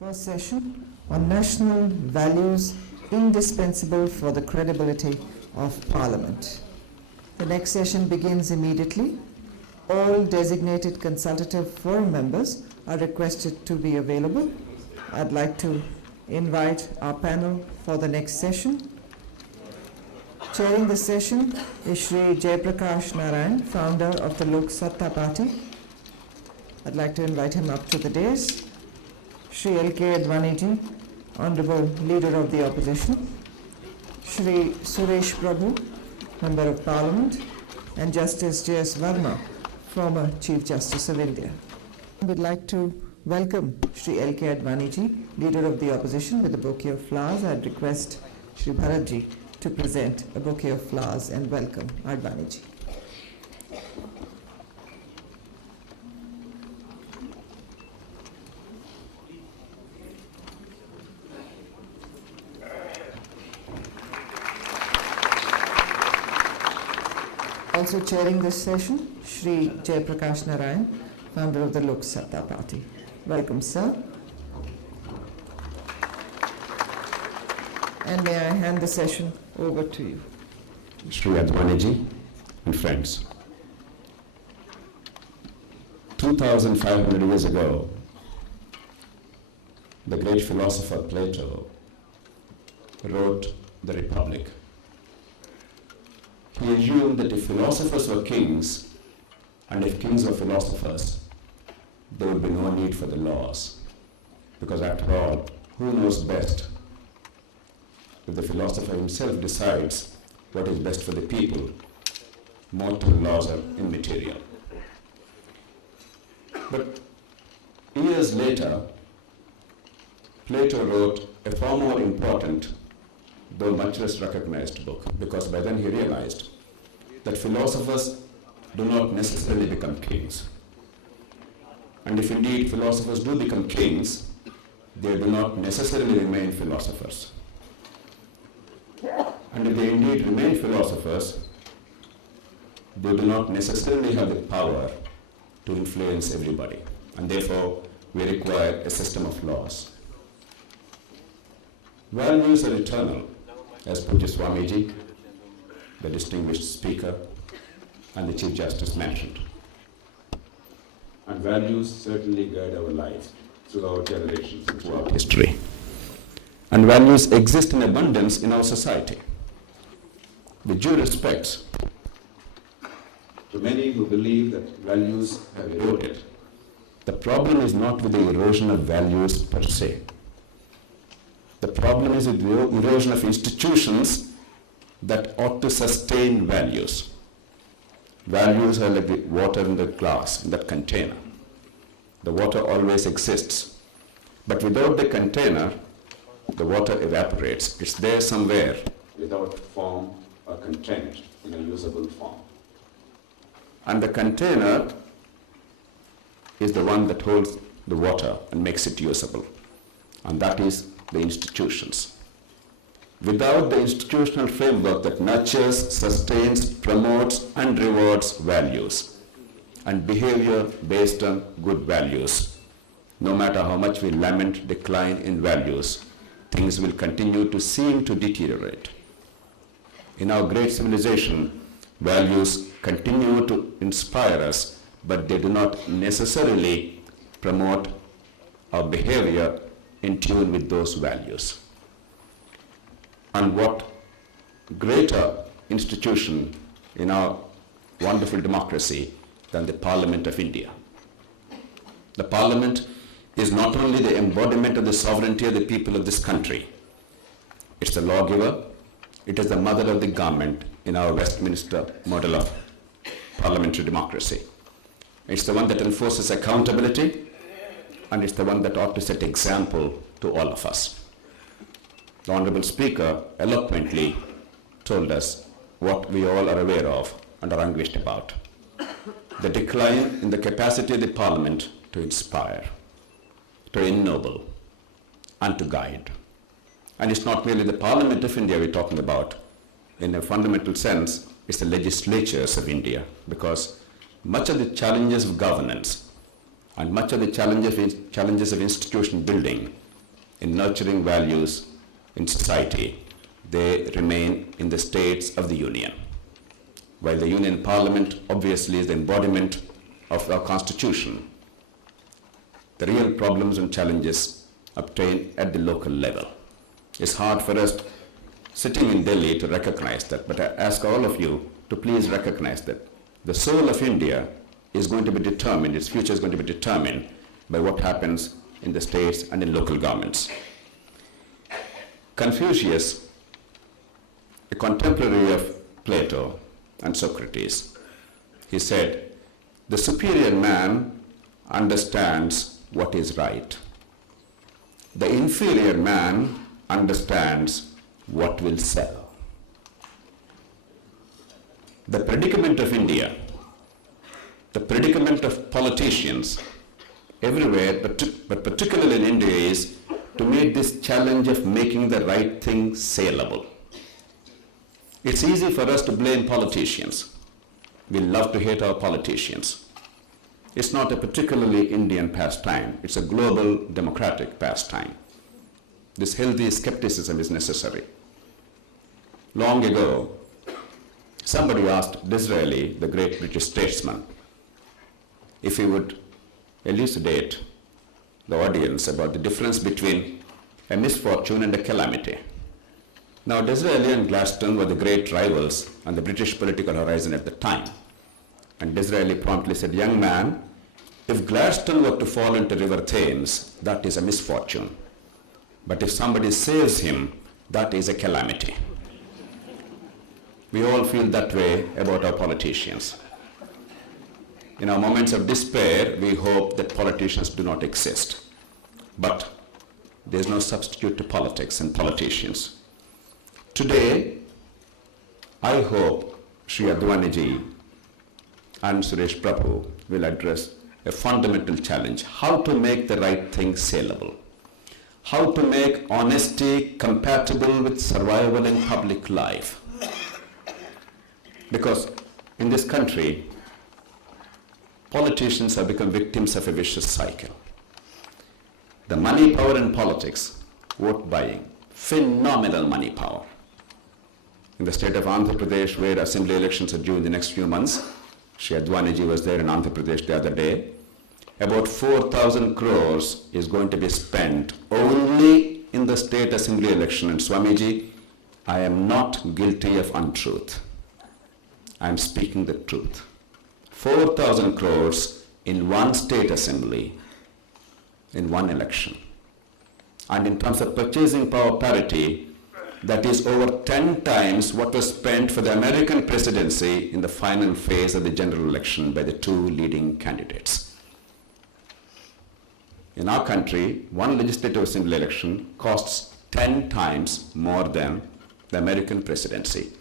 First session on national values indispensable for the credibility of Parliament. The next session begins immediately. All designated consultative forum members are requested to be available. I'd like to invite our panel for the next session. Chairing the session is Shri Jayaprakash Narayan, founder of the Lok Satta Party. I'd like to invite him up to the dais. Shri L.K. Advaniji, Honorable Leader of the Opposition. Shri Suresh Prabhu, Member of Parliament, and Justice J.S. Verma, former Chief Justice of India. We'd like to welcome Shri L.K. Advaniji, Leader of the Opposition, with a bouquet of flowers. I'd request Shri Bharatji to present a bouquet of flowers and welcome Advaniji. Also chairing this session, Shri Jayaprakash Narayan, founder of the Lok Satta Party. Welcome, sir. And may I hand the session over to you. Shri Advaniji and friends, 2,500 years ago, the great philosopher Plato wrote the Republic. He assumed that if philosophers were kings, and if kings were philosophers, there would be no need for the laws. Because after all, who knows best? If the philosopher himself decides what is best for the people, mortal laws are immaterial. But years later, Plato wrote a far more important, though much less recognized book, because by then he realized that philosophers do not necessarily become kings. And if indeed philosophers do become kings, they do not necessarily remain philosophers. And if they indeed remain philosophers, they do not necessarily have the power to influence everybody. And therefore, we require a system of laws. Values are eternal, as Pujya Swamiji, the distinguished speaker, and the Chief Justice mentioned. And values certainly guide our lives throughout generations and throughout history. And values exist in abundance in our society. With due respect to many who believe that values have eroded, the problem is not with the erosion of values per se. The problem is with the erosion of institutions that ought to sustain values. Values are like the water in the glass, in that container. The water always exists. But without the container, the water evaporates. It's there somewhere without form or content in a usable form. And the container is the one that holds the water and makes it usable. And that is the institutions. Without the institutional framework that nurtures, sustains, promotes, and rewards values and behavior based on good values, no matter how much we lament decline in values, things will continue to seem to deteriorate. In our great civilization, values continue to inspire us, but they do not necessarily promote our behavior in tune with those values. And what greater institution in our wonderful democracy than the Parliament of India? The Parliament is not only the embodiment of the sovereignty of the people of this country, it's the lawgiver, it is the mother of the government in our Westminster model of parliamentary democracy. It's the one that enforces accountability, and it's the one that ought to set example to all of us. The Honorable Speaker eloquently told us what we all are aware of and are anguished about. The decline in the capacity of the Parliament to inspire, to ennoble, and to guide. And it's not merely the Parliament of India we're talking about. In a fundamental sense, it's the legislatures of India, because much of the challenges of governance and much of the challenges of institution building in nurturing values in society, they remain in the states of the Union. While the Union Parliament obviously is the embodiment of our Constitution, the real problems and challenges obtain at the local level. It's hard for us sitting in Delhi to recognize that, but I ask all of you to please recognize that the soul of India is going to be determined, its future is going to be determined by what happens in the states and in local governments. Confucius, a contemporary of Plato and Socrates, he said, "The superior man understands what is right. The inferior man understands what will sell." The predicament of India, the predicament of politicians everywhere, but particularly in India, is to meet this challenge of making the right thing saleable. It's easy for us to blame politicians. We love to hate our politicians. It's not a particularly Indian pastime. It's a global democratic pastime. This healthy skepticism is necessary. Long ago, somebody asked Disraeli, the great British statesman, if he would elucidate the audience about the difference between a misfortune and a calamity. Now, Disraeli and Gladstone were the great rivals on the British political horizon at the time. And Disraeli promptly said, "Young man, if Gladstone were to fall into River Thames, that is a misfortune. But if somebody saves him, that is a calamity." We all feel that way about our politicians. In our moments of despair, we hope that politicians do not exist. But there is no substitute to politics and politicians. Today, I hope Sri Advaniji and Suresh Prabhu will address a fundamental challenge: how to make the right thing saleable, how to make honesty compatible with survival in public life. Because in this country, politicians have become victims of a vicious cycle. The money power in politics, vote buying, phenomenal money power. In the state of Andhra Pradesh, where assembly elections are due in the next few months, Shri Advaniji was there in Andhra Pradesh the other day, about 4,000 crores is going to be spent only in the state assembly election. And Swamiji, I am not guilty of untruth. I am speaking the truth. 4,000 crores in one state assembly in one election. And in terms of purchasing power parity, that is over 10 times what was spent for the American presidency in the final phase of the general election by the two leading candidates. In our country, one legislative assembly election costs 10 times more than the American presidency.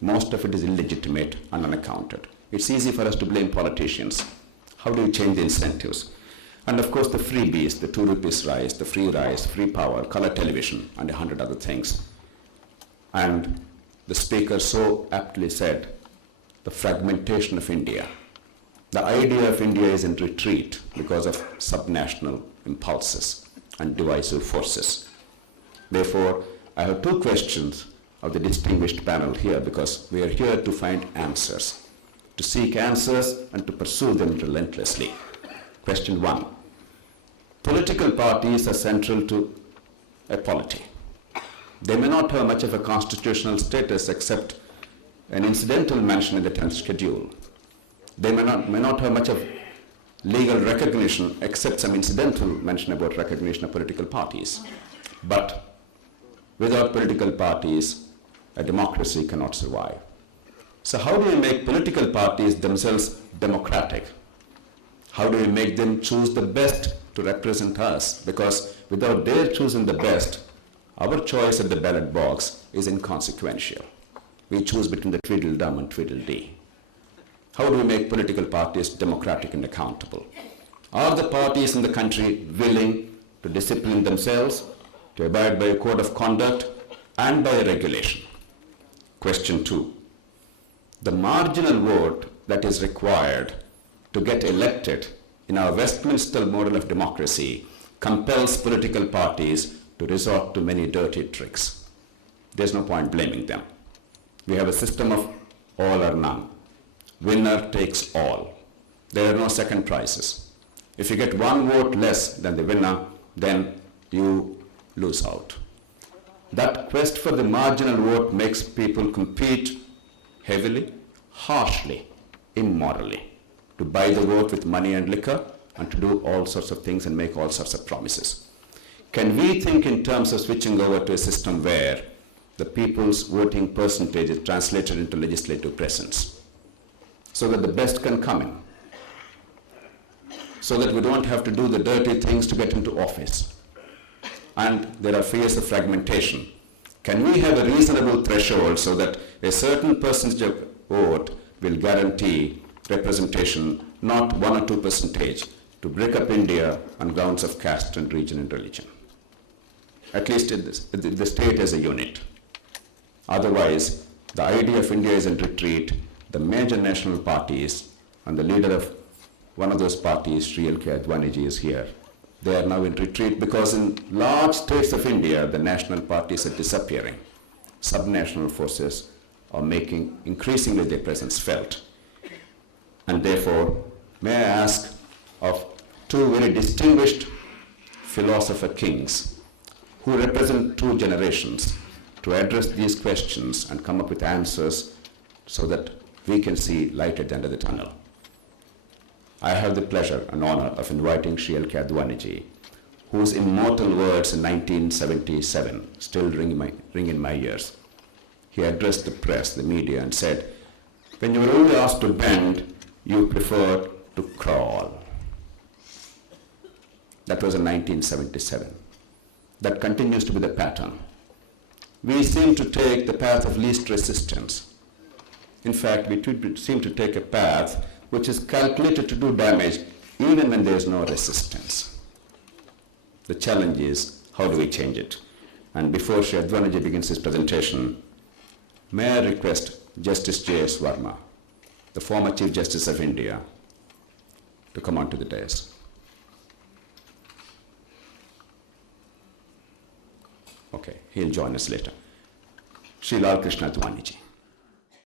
Most of it is illegitimate and unaccounted. It's easy for us to blame politicians. How do you change the incentives? And of course the freebies, the 2 rupees rice, the free power, color television, and 100 other things. And the speaker so aptly said, the fragmentation of India. The idea of India is in retreat because of subnational impulses and divisive forces. Therefore, I have 2 questions of the distinguished panel here, because we are here to find answers, to seek answers and to pursue them relentlessly. Question 1. Political parties are central to a polity. They may not have much of a constitutional status except an incidental mention in the 10th schedule. They may not have much of legal recognition except some incidental mention about recognition of political parties. But without political parties, a democracy cannot survive. So how do we make political parties themselves democratic? How do we make them choose the best to represent us? Because without their choosing the best, our choice at the ballot box is inconsequential. We choose between the Tweedledum and Tweedledee. How do we make political parties democratic and accountable? Are the parties in the country willing to discipline themselves, to abide by a code of conduct and by a regulation? Question 2. The marginal vote that is required to get elected in our Westminster model of democracy compels political parties to resort to many dirty tricks. There's no point blaming them. We have a system of all or none. Winner takes all. There are no second prizes. If you get one vote less than the winner, then you lose out. That quest for the marginal vote makes people compete heavily, harshly, immorally, to buy the vote with money and liquor and to do all sorts of things and make all sorts of promises. Can we think in terms of switching over to a system where the people's voting percentage is translated into legislative presence so that the best can come in, so that we don't have to do the dirty things to get into office? And there are fears of fragmentation. Can we have a reasonable threshold so that a certain percentage of vote will guarantee representation, not 1 or 2%, to break up India on grounds of caste and region and religion? At least the state as a unit. Otherwise, the idea of India is in retreat. The major national parties, and the leader of one of those parties, Sri L.K. Advaniji, is here. They are now in retreat because in large states of India, the national parties are disappearing. Subnational forces are making increasingly their presence felt. And therefore, may I ask of two very distinguished philosopher kings who represent two generations to address these questions and come up with answers so that we can see light at the end of the tunnel. I have the pleasure and honor of inviting Sri L.K. Advaniji, whose immortal words in 1977 still ring in my ears. He addressed the press, the media, and said, "When you were only asked to bend, you preferred to crawl." That was in 1977. That continues to be the pattern. We seem to take the path of least resistance. In fact, we seem to take a path which is calculated to do damage even when there is no resistance. The challenge is, how do we change it? And before Sri Advaniji begins his presentation, may I request Justice J.S. Verma, the former Chief Justice of India, to come onto the dais. Okay, he'll join us later. Sri Lal Krishna Advaniji.